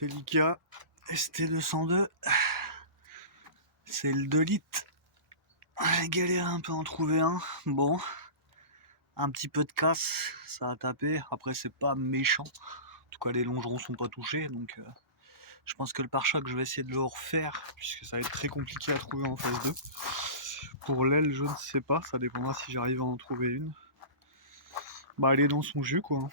Celica ST202, c'est le 2 litres. J'ai galéré un peu à en trouver un. Bon, un petit peu de casse, ça a tapé. Après, c'est pas méchant. En tout cas, les longerons sont pas touchés. Donc, je pense que le pare-choc, je vais essayer de le refaire, puisque ça va être très compliqué à trouver en phase 2. Pour l'aile, je ne sais pas. Ça dépendra si j'arrive à en trouver une. Bah, elle est dans son jus, quoi.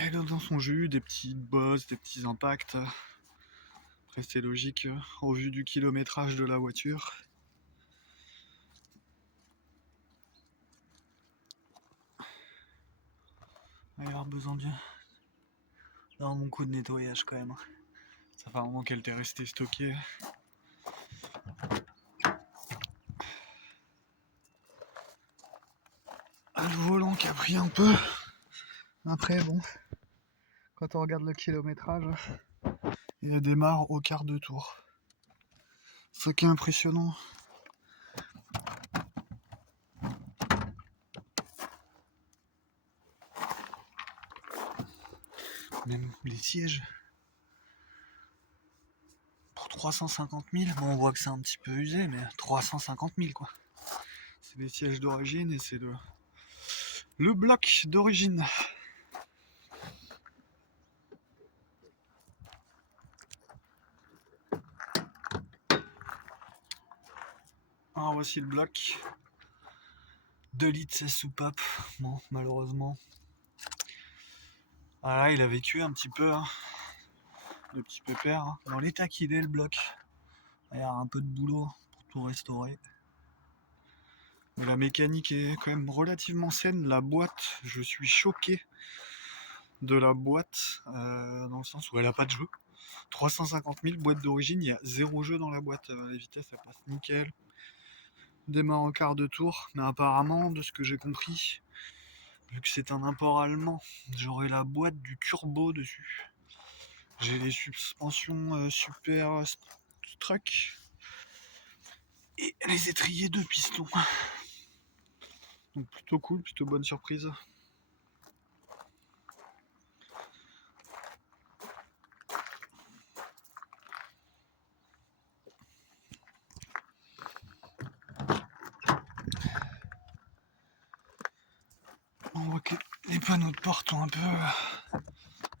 Elle est dans son jus, des petites bosses, des petits impacts. Après, c'est logique au vu du kilométrage de la voiture. Il va y avoir besoin d'avoir mon coup de nettoyage quand même. Ça fait un moment qu'elle était restée stockée. Le volant qui a pris un peu. Après, bon, quand on regarde le kilométrage, il démarre au quart de tour. Ce qui est impressionnant. Même les sièges. Pour 350 000, bon, on voit que c'est un petit peu usé, mais 350 000 quoi. C'est les sièges d'origine et c'est le bloc d'origine. Alors voici le bloc. 2 litres 16 soupapes. Bon, malheureusement. Voilà, il a vécu un petit peu, hein, le petit pépère. Hein. Dans l'état qu'il est, le bloc. Il y a un peu de boulot pour tout restaurer. Mais la mécanique est quand même relativement saine. La boîte, je suis choqué de la boîte, dans le sens où elle n'a pas de jeu. 350 000, boîte d'origine, il y a 0 jeu dans la boîte. Les vitesses, elles passent nickel. Démarre en quart de tour. Mais apparemment, de ce que j'ai compris, vu que c'est un import allemand, j'aurai la boîte du turbo dessus. J'ai les suspensions super struck et les étriers de piston. Donc plutôt cool, plutôt bonne surprise. On voit que les panneaux de porte ont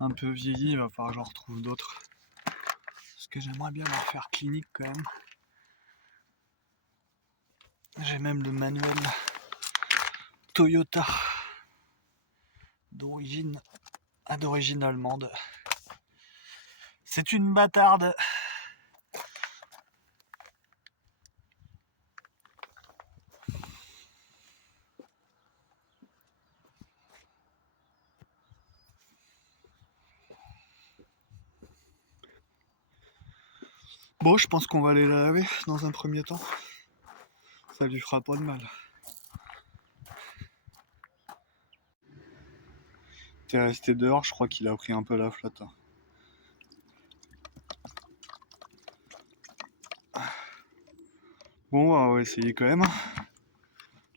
un peu vieilli, il va falloir que j'en retrouve d'autres. Parce que j'aimerais bien leur faire clinique quand même. J'ai même le manuel Toyota d'origine allemande. C'est une bâtarde. Bon, je pense qu'on va aller la laver dans un premier temps. Ça lui fera pas de mal. T'es resté dehors, je crois qu'il a pris un peu la flotte. Bon, on va essayer quand même.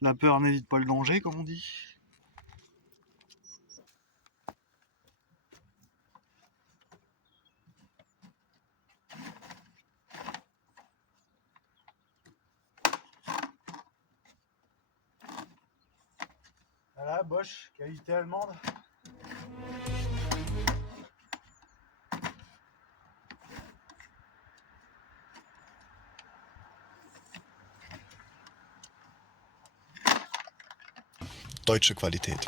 La peur n'évite pas le danger, comme on dit. Voilà, Bosch, qualité allemande. Deutsche Qualität.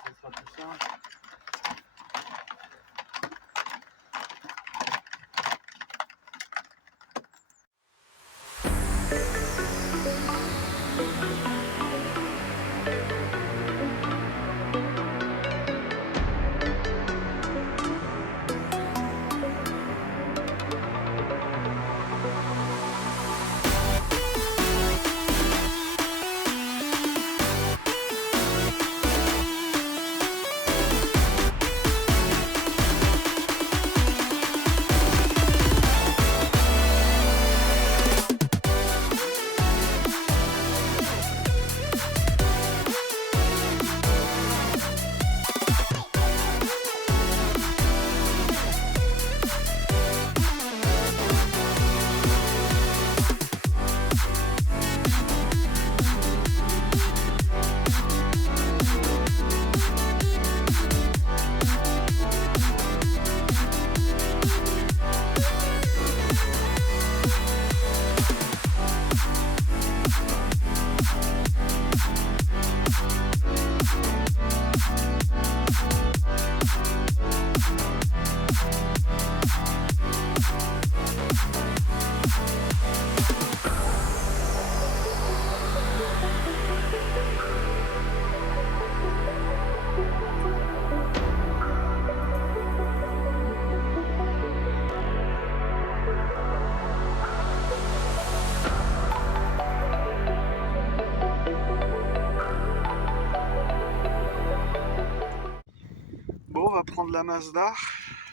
Bon, on va prendre la Mazda,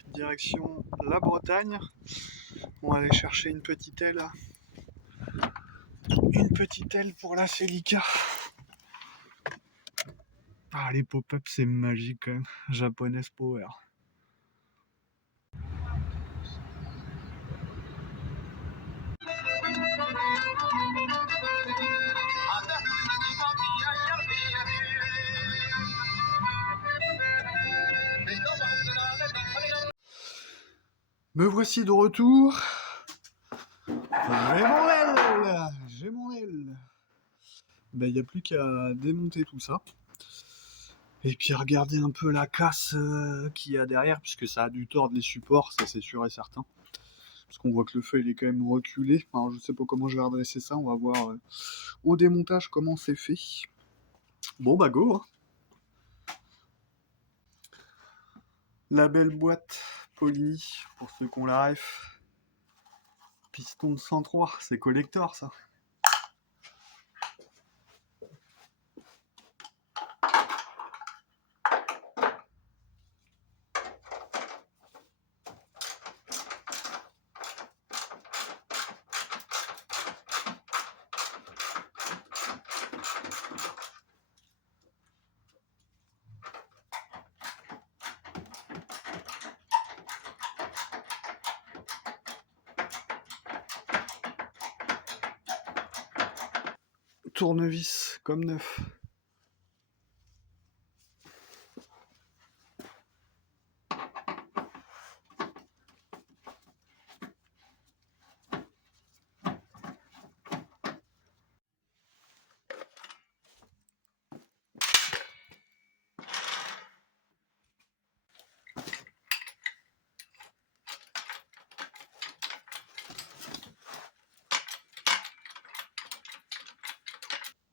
direction la Bretagne. On va aller chercher une petite aile. Une petite aile pour la Celica. Ah, les pop-up, c'est magique quand même. Japonaise Power. Me voici de retour. J'ai mon aile. Ben, il n'y a plus qu'à démonter tout ça. Et puis regarder un peu la casse qu'il y a derrière, puisque ça a dû tordre les supports, ça c'est sûr et certain. Parce qu'on voit que le feu il est quand même reculé. Alors je sais pas comment je vais redresser ça, on va voir au démontage comment c'est fait. Bon bah go hein. La belle boîte Polini, pour ceux qui ont la ref. Piston de 103, c'est collector ça. Tournevis comme neuf.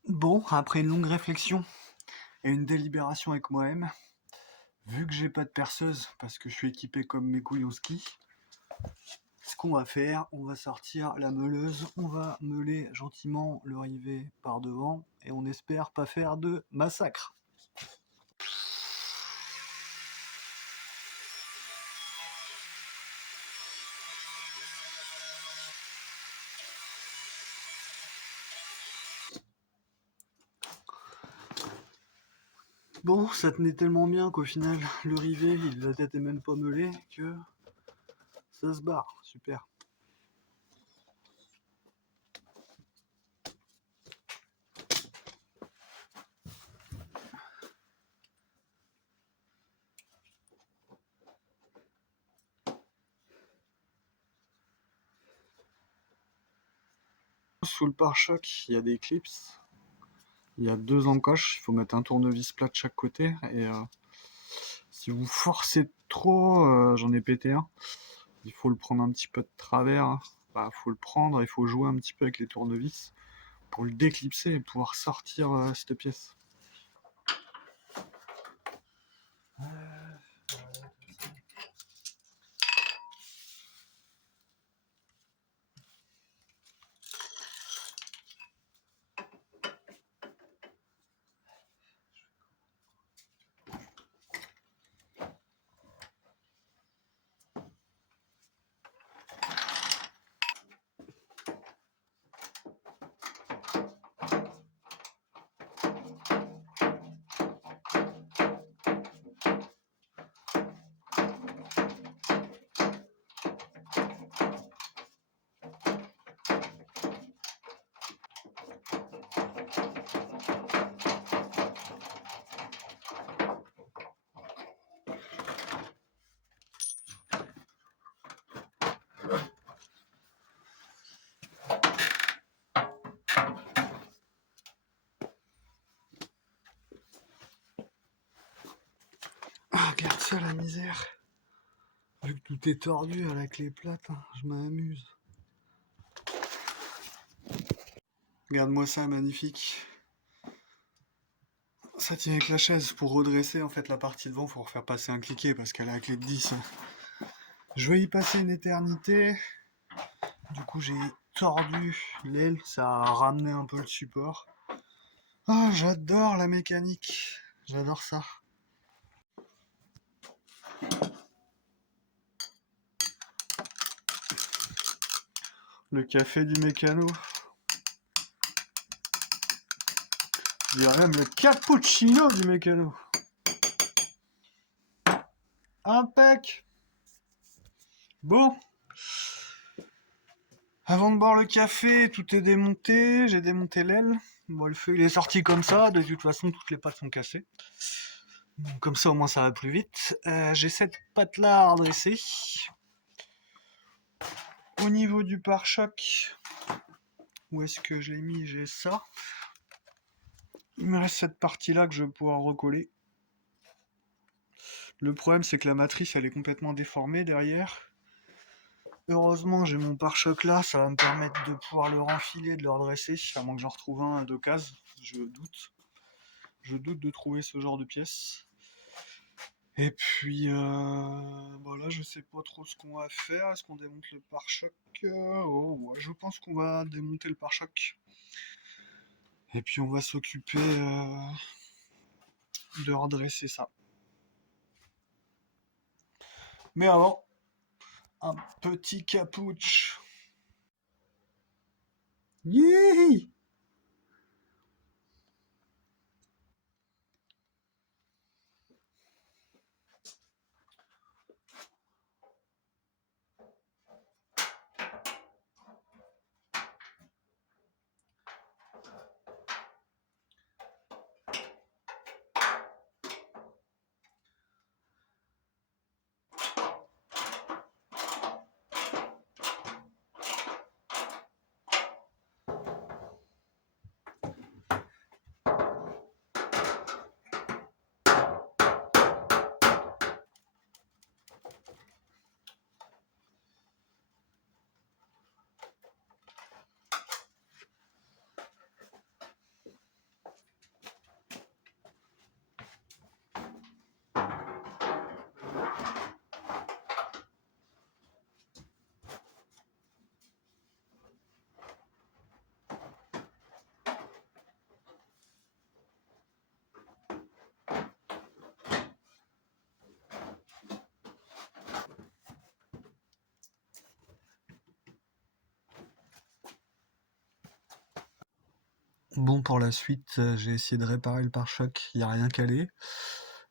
Bon, après une longue réflexion et une délibération avec moi-même, vu que j'ai pas de perceuse parce que je suis équipé comme mes couilles en ski, ce qu'on va faire, on va sortir la meuleuse, on va meuler gentiment le rivet par devant et on espère pas faire de massacre. Bon, ça tenait tellement bien qu'au final, le rivet, la tête est même pas meulée, que ça se barre. Super. Sous le pare-choc, il y a des clips. Il y a 2 encoches, il faut mettre un tournevis plat de chaque côté. Et si vous forcez trop, j'en ai pété un, il faut le prendre un petit peu de travers. Bah, faut le prendre, il faut jouer un petit peu avec les tournevis pour le déclipser et pouvoir sortir cette pièce. Ah, regarde ça la misère. Vu que tout est tordu à la clé plate, hein, je m'amuse. Regarde-moi ça, magnifique. Ça tient avec la chaise. Pour redresser en fait la partie devant, faut refaire passer un cliquet parce qu'elle a la clé de 10. Je vais y passer une éternité. Du coup j'ai tordu l'aile, ça a ramené un peu le support. Ah, j'adore la mécanique. J'adore ça. Le café du mécano. Je dirais même le cappuccino du mécano. Impec. Bon. Avant de boire le café, tout est démonté. J'ai démonté l'aile. Bon, le feu il est sorti comme ça. De toute façon, toutes les pattes sont cassées. Bon, comme ça, au moins, ça va plus vite. J'ai cette patte-là à redresser. Au niveau du pare-choc, où est-ce que je l'ai mis? J'ai ça. Il me reste cette partie-là que je vais pouvoir recoller. Le problème, c'est que la matrice, elle est complètement déformée derrière. Heureusement, j'ai mon pare-choc là, ça va me permettre de pouvoir le renfiler, de le redresser, à moins que j'en retrouve un d'occasion. Je doute. Je doute de trouver ce genre de pièce. Et puis, voilà, je sais pas trop ce qu'on va faire. Est-ce qu'on démonte le pare-choc? Oh, ouais, je pense qu'on va démonter le pare-choc. Et puis, on va s'occuper de redresser ça. Mais avant, un petit capouche. Yeah. Bon, pour la suite, j'ai essayé de réparer le pare-choc, il n'y a rien calé.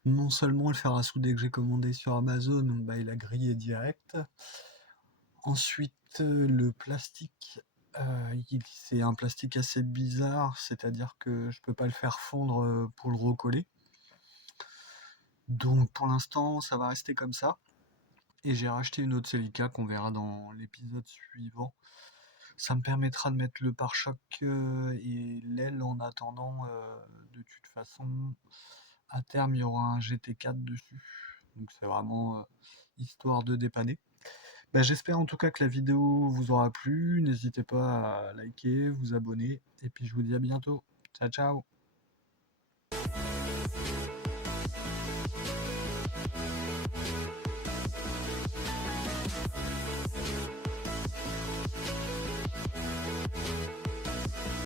Non seulement le fer à souder que j'ai commandé sur Amazon, bah, il a grillé direct. Ensuite, le plastique, c'est un plastique assez bizarre, c'est-à-dire que je peux pas le faire fondre pour le recoller. Donc pour l'instant, ça va rester comme ça. Et j'ai racheté une autre Celica qu'on verra dans l'épisode suivant. Ça me permettra de mettre le pare-choc et l'aile en attendant. De toute façon, à terme, il y aura un GT4 dessus. Donc c'est vraiment histoire de dépanner. Bah, j'espère en tout cas que la vidéo vous aura plu. N'hésitez pas à liker, vous abonner. Et puis je vous dis à bientôt. Ciao ciao.